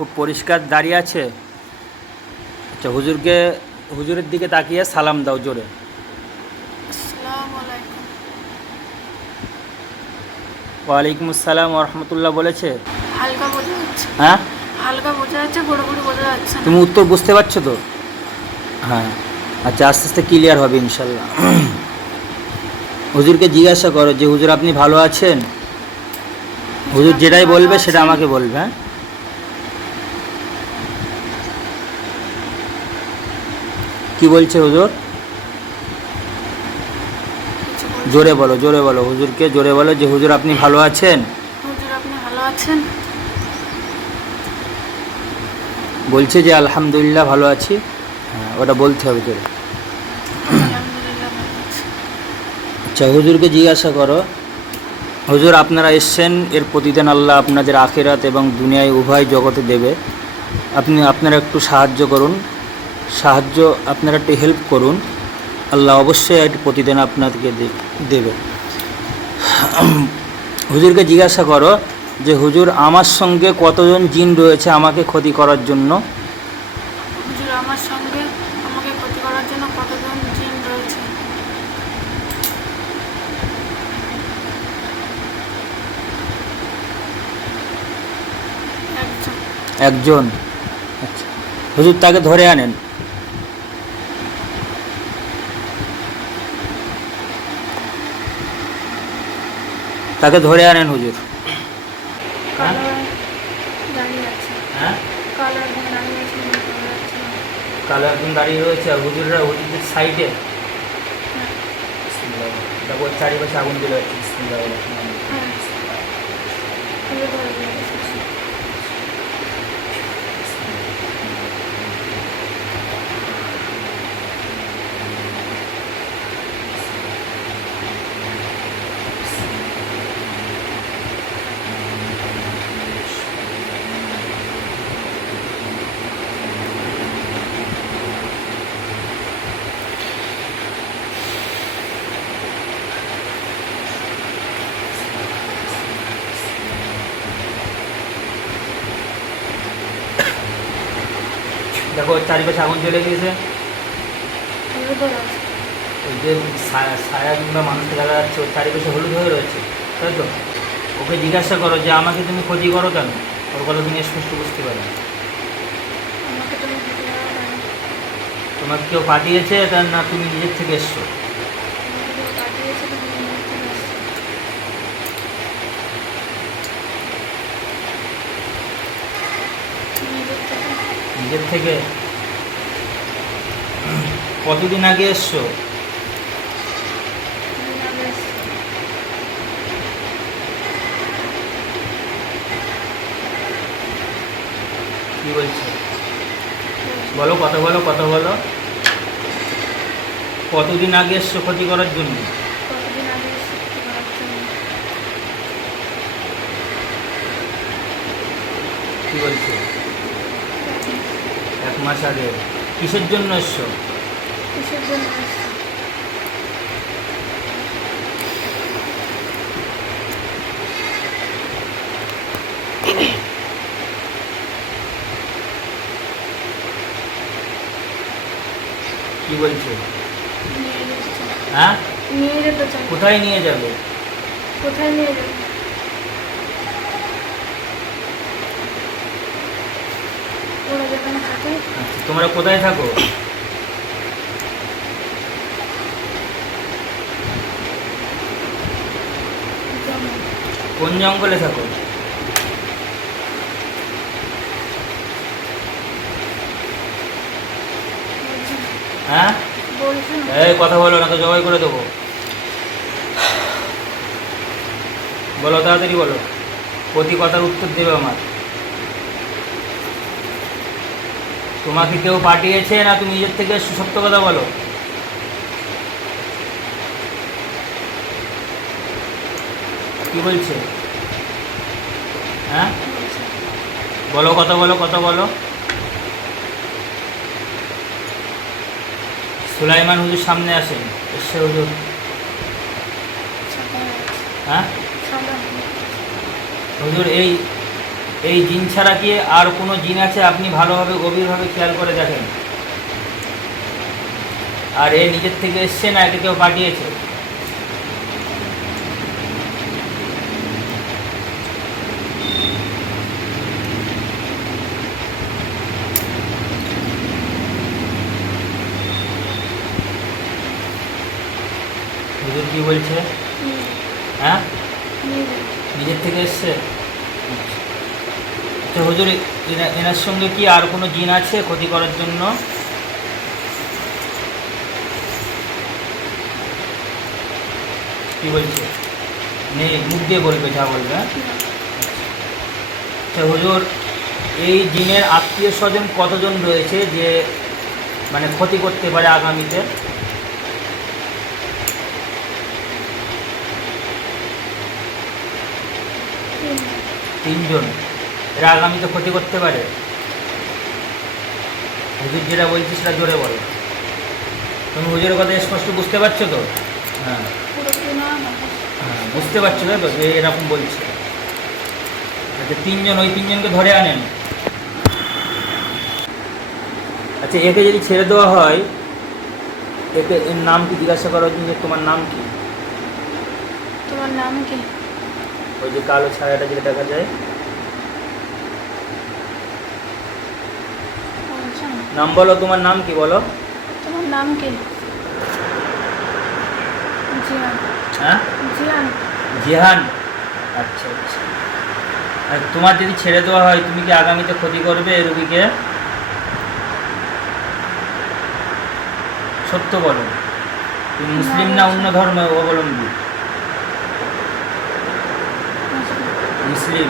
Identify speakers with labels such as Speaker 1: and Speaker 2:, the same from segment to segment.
Speaker 1: খুব পরিষ্কার দাঁড়িয়ে আছে। আচ্ছা হুজুরকে হুজুরের দিকে তাকিয়ে সালাম দাও জোরে। ওয়ালাইকুম আসসালাম রহমতুল্লাহ বলেছে?
Speaker 2: হালকা বোঝা যাচ্ছে।
Speaker 1: হ্যাঁ?
Speaker 2: হালকা বোঝা যাচ্ছে পুরোপুরি বোঝা যাচ্ছে
Speaker 1: তুমি উত্তর বুঝতে পারছ তো? হ্যাঁ। আচ্ছা আস্তে আস্তে ক্লিয়ার হবে ইনশাল্লাহ হুজুরকে জিজ্ঞাসা করো যে হুজুর আপনি ভালো আছেন? হুজুর যেটাই বলবে সেটা আমাকে বলবে হ্যাঁ? কি বলছে হুজুর? জোরে বলো জোরে বলো। হুজুরকে জোরে বলো যে হুজুর আপনি ভালো আছেন?
Speaker 2: হুজুর আপনি ভালো আছেন?
Speaker 1: বলছে যে আলহামদুলিল্লাহ ভালো আছি। হ্যাঁ ওটা বলতে হবে
Speaker 2: আছি।
Speaker 1: আচ্ছা হুজুরকে জিজ্ঞাসা করো। হুজুর আপনারা এসছেন এর প্রতিদান আল্লাহ আপনাদের আখেরাত এবং দুনিয়ায় উভয় জগতে দেবে। আপনি আপনারা একটু সাহায্য করুন। সাহায্য আপনারা একটু হেল্প করুন। আল্লাহ অবশ্যই একটি প্রতিদান আপনাদেরকে দেবে। হুজুরকে জিজ্ঞাসা করো যে হুজুর আমার সঙ্গে কতজন জিন রয়েছে আমাকে ক্ষতি করার জন্য?
Speaker 2: হুজুর আমার সঙ্গে আমাকে ক্ষতি করার জন্য কতজন জিন রয়েছে? একজন।
Speaker 1: একজন? আচ্ছা। হুজুর তাকে ধরে আনেন। তাকে ধরে আনেন হুজুর।
Speaker 2: কালো
Speaker 1: হ্যাঁ?
Speaker 2: কালো একজন
Speaker 1: একজন দাঁড়িয়ে রয়েছে আর হুজুররা হুজুরদের সাইডে। তারপর চারিপাশে আগুন দিলে দেখো, চারিপাশে আগুন চলে গিয়েছে। ওই যে ছায়া কিংবা মানুষকে দেখা যাচ্ছে, ওর চারিপাশে হলুদ হয়ে রয়েছে, তাই তো ওকে জিজ্ঞাসা করো যে, আমাকে তুমি ক্ষতি করো কেন ওর কথা তুমি স্পষ্ট বুঝতে পারো। তোমাকে কেউ পাঠিয়েছে তার না, তুমি নিজের থেকে এসছো
Speaker 2: আমাকে কেউ পাঠিয়েছে, তুমি নিজে থেকে এসেছ। নিজের থেকে
Speaker 1: নিজের থেকে। কতদিন আগে এসেছ। কি বলছো? বলো, কথা বলো কথা বলো। কতদিন আগে এসছো ক্ষতি করার জন্য
Speaker 2: কতদিন আগে এসেছ ক্ষতি করার জন্য?
Speaker 1: কি বলছো এক মাস আগে কিসের জন্য এসছো?
Speaker 2: কিসের জন্য
Speaker 1: কি বলছো। হ্যাঁ? কোথায় নিয়ে যাবে?
Speaker 2: কোথায় নিয়ে যাবে? ওরা যেখানে থাকে।
Speaker 1: আচ্ছা তোমরা কোথায় থাকো? কোন জঙ্গলে থাকো? হ্যাঁ? এই কথা বলো না তো জবাই করে দেবো। বলো তাড়াতাড়ি বলো। প্রতি কথার উত্তর দেবে আমার। তোমাকে কেউ পাঠিয়েছে না তুমি নিজের থেকে? সত্য কথা বলো? কি বলছে? হ্যাঁ? বলো কথা বলো কথা বলো। সুলাইমান হুজুর সামনে আসেন। এসে হুজুর।
Speaker 2: হয়ে।
Speaker 1: হুজুর এই এই জিন ছাড়া কি আর কোনো জিন আছে? আপনি ভালোভাবে গভীরভাবে খেয়াল করে দেখেন। আর এ নিজের থেকে এসছে না একে কেউ পাঠিয়েছে? হুজুর কি বলছে? হ্যাঁ? নিজের থেকে এসছে? আচ্ছা হুজুর, এনা- এনার সঙ্গে কি আর কোনো জিন আছে ক্ষতি করার জন্য? কি বলছে? নেই, মুখ দিয়ে বলবে যা বলবে হ্যাঁ? আচ্ছা হুজুর, এই জিনের আত্মীয় স্বজন কতজন রয়েছে যে মানে ক্ষতি করতে পারে আগামীতে? তিনজন। এরা আগামীতে ক্ষতি করতে পারে। হুজুর যেটা বলছি সেটা জোরে বলো। তুমি হুজুরের কথা স্পষ্ট বুঝতে পারছ তো? হ্যাঁ। হ্যাঁ বুঝতে পারছ তাই তো যে এরকম বলছে। আচ্ছা তিনজন ওই তিনজনকে ধরে আনেন। আচ্ছা একে যদি ছেড়ে দেওয়া হয় একে এর নাম কি জিজ্ঞাসা করা হচ্ছে যে তোমার নাম কি?
Speaker 2: তোমার নাম কি?
Speaker 1: ওই যে কালো ছায়াটা যেটা দেখা যায়
Speaker 2: বলছো না?
Speaker 1: নাম বলো তোমার নাম কি বলো?
Speaker 2: তোমার নাম কি? জিয়ান।
Speaker 1: হ্যাঁ?
Speaker 2: জিয়ান।
Speaker 1: জিহান আচ্ছা আচ্ছা। আর তোমার যদি ছেড়ে দেওয়া হয় তুমি কি আগামীতে ক্ষতি করবে এই রুগীকে? সত্য বলো। তুমি মুসলিম না অন্য ধর্ম অবলম্বী? মুসলিম।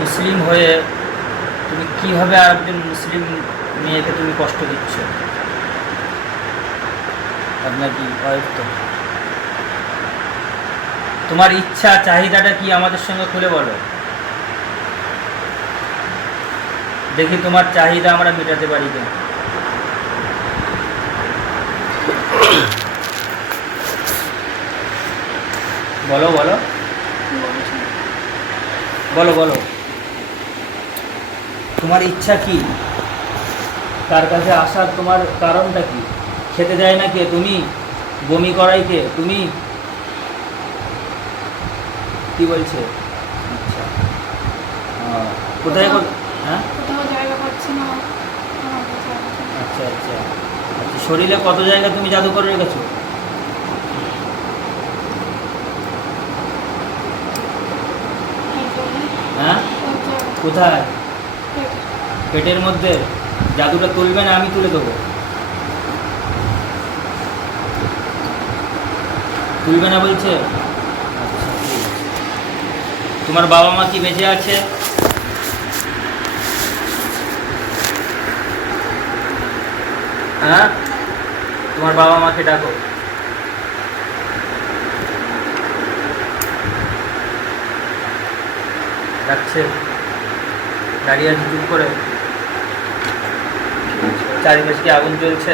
Speaker 1: মুসলিম হয়ে তুমি কীভাবে আর একজন মুসলিম মেয়েকে তুমি কষ্ট দিচ্ছ। আপনার কি ওয়াইফ তো? তোমার ইচ্ছা, চাহিদাটা কি আমাদের সঙ্গে খুলে বলো? দেখি তোমার চাহিদা আমরা মেটাতে পারি কিনা। বলো বলো। বলো বলো। তোমার ইচ্ছা কি? তার কাছে আসার তোমার কারণটা কি? খেতে দেয় না কে তুমি বমি করাই কে তুমি? কি বলছে? আচ্ছা। কোথায় হ্যাঁ। আচ্ছা আচ্ছা। আচ্ছা শরীরে কত জায়গা তুমি জাদু করে রেখেছো? হ্যাঁ? কোথায়? পেটের মধ্যে? জাদুটা তুলবে না, আমি তুলে দেবো। তুলবে না বলছে? আচ্ছা। তোমার বাবা মা কি বেঁচে আছে? হ্যাঁ? তোমার বাবা মাকে ডাকো। ডাকছে। দাঁড়িয়ে আছে চুপ করে। চারিপাশে কি আগুন জ্বলছে?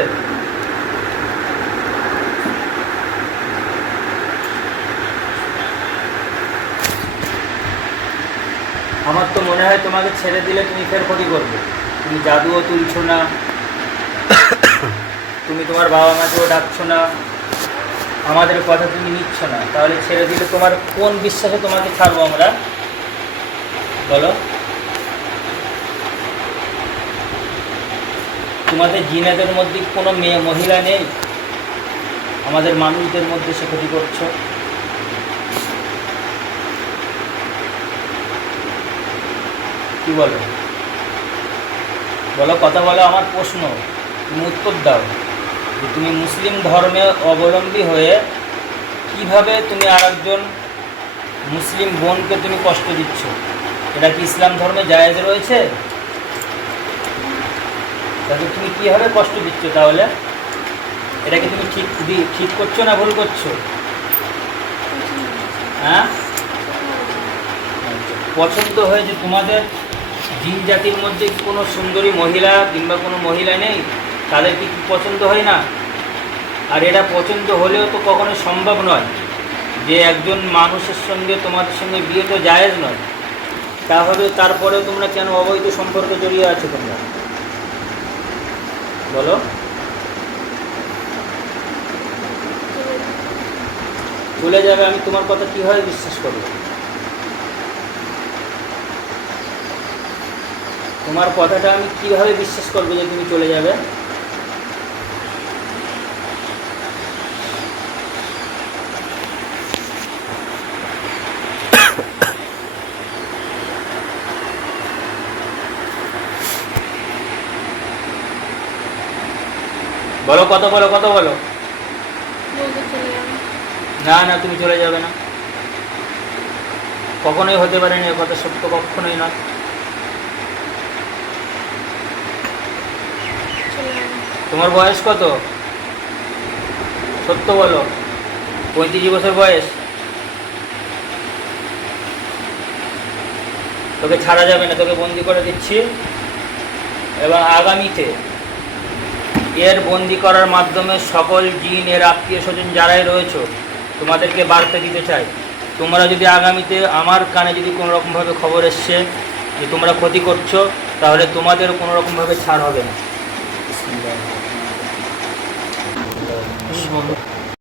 Speaker 1: আমার তো মনে হয় তোমাকে ছেড়ে দিলে তুমি ফের ক্ষতি করবে। তুমি জাদুও তুলছো না। তুমি তোমার বাবা মাকেও ডাকছো না। আমাদের কথা তুমি নিচ্ছ না। তাহলে ছেড়ে দিলে তোমার কোন বিশ্বাসে তোমাকে ছাড়বো আমরা? বলো। তোমাদের জিনাদের মধ্যে কোনো মেয়ে মহিলা নেই? আমাদের মানুষদের মধ্যে সে ক্ষতি করছ? কি বলো? বলো, কথা বলো, আমার প্রশ্ন। তুমি উত্তর দাও যে তুমি মুসলিম ধর্মে অবলম্বী হয়ে কীভাবে তুমি আর একজন মুসলিম বোনকে তুমি কষ্ট দিচ্ছ? এটা কি ইসলাম ধর্মে জায়েজ রয়েছে? তাহলে তুমি কীভাবে কষ্ট দিচ্ছ তাহলে? এটাকে তুমি ঠিক দি- ঠিক করছ না ভুল করছ? হ্যাঁ? পছন্দ হয়েছে তোমাদের? জিন জাতির মধ্যে কোনো সুন্দরী মহিলা কিংবা কোনো মহিলা নেই? তাদের কি পছন্দ হয় না? আর এটা পছন্দ হলেও তো কখনো সম্ভব নয় যে একজন মানুষের সঙ্গে তোমাদের সঙ্গে বিয়ে তো জায়েজ নয়। তাহলে তারপরেও তোমরা কেন অবৈধ সম্পর্কে জড়িয়ে আছো তোমরা? বলো। চলে যাবে, আমি তোমার কথা কীভাবে বিশ্বাস করব? তোমার কথাটা আমি কীভাবে বিশ্বাস করব যে তুমি চলে যাবে? বলো কত বলো কত বলো? না না তুমি চলে যাবে না। কখনোই হতে পারে না কথা সত্য কখনোই নয়। তোমার বয়স কত? সত্য বলো। পঁয়ত্রিশ বছর বয়স। তোকে ছাড়া যাবে না তোকে বন্দি করে দিচ্ছি। এবং আগামীতে এর বন্দি করার মাধ্যমে সকল জিন এর আত্মীয় স্বজন যারাই রয়েছ, তোমাদেরকে বার্তা দিতে চাই। তোমরা যদি আগামীতে আমার কানে যদি কোনো রকমভাবে খবর এসছে যে তোমরা ক্ষতি করছ, তাহলে তোমাদের কোনো রকমভাবে ছাড় হবে না।